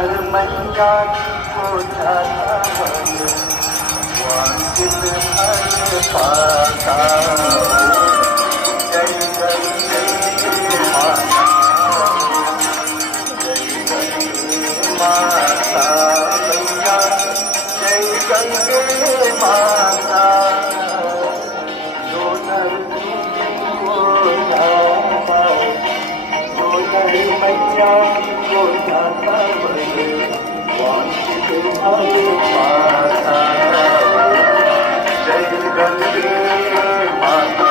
नर मैया को जाता मन वांछित फल पाता। जय गंगे माता, जय गंगे माता मैया, जय गंगे माता। जो नर को जाता, जो नर मैया को जाता मन वांछित फल पाता। जय गंगे माता।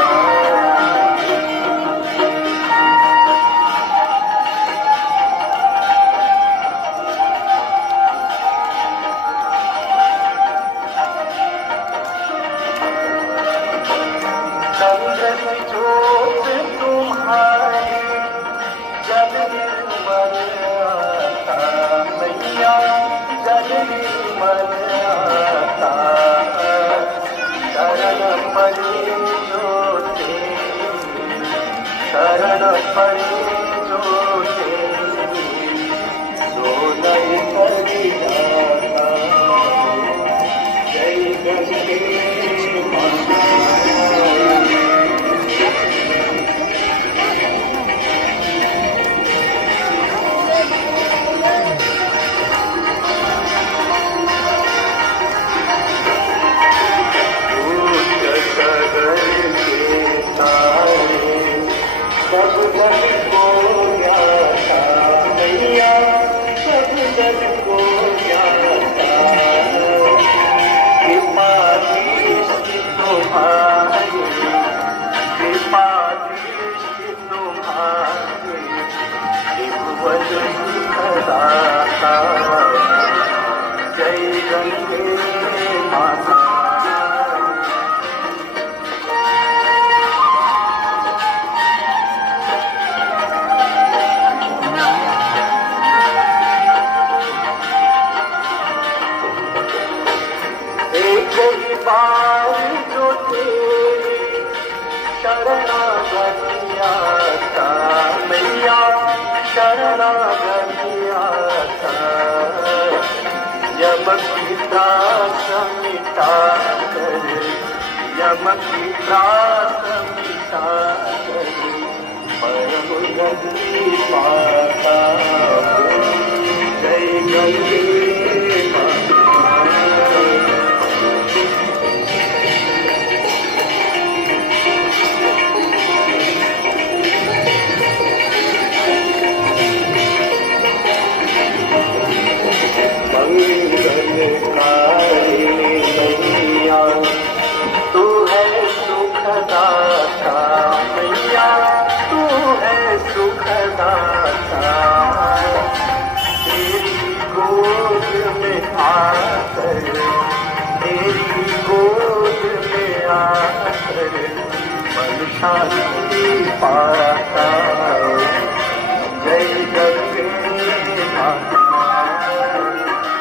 चंद्र ज्योत तुम्हारी जल निर्मल आता मैया, जल निर्मल आता। शरण पड़े जो तेरी, शरण पड़े जो तेरी, सो नहीं कर जाता। जय गंगे माता। सब जग को ज्ञाता मैया, सब जग को ज्ञाता। कृपाधीश तुम्हारे, कृपाधीश तुम्हारे, त्रिभुवन सुखदाता। जय गंगे माता। एक बार जो तेरी शरणागति आता मैया, शरणागति आता। यम की त्रास मिटा कर, यम की त्रास मिटा कर, परम गति पाता। जय गंगे माता। मैया तू है सुखदाता मैया, तू है सुखदाता। तेरी गोद में आकर, तेरी गोद में आकर मन शांति पाता। जय गंगे माता।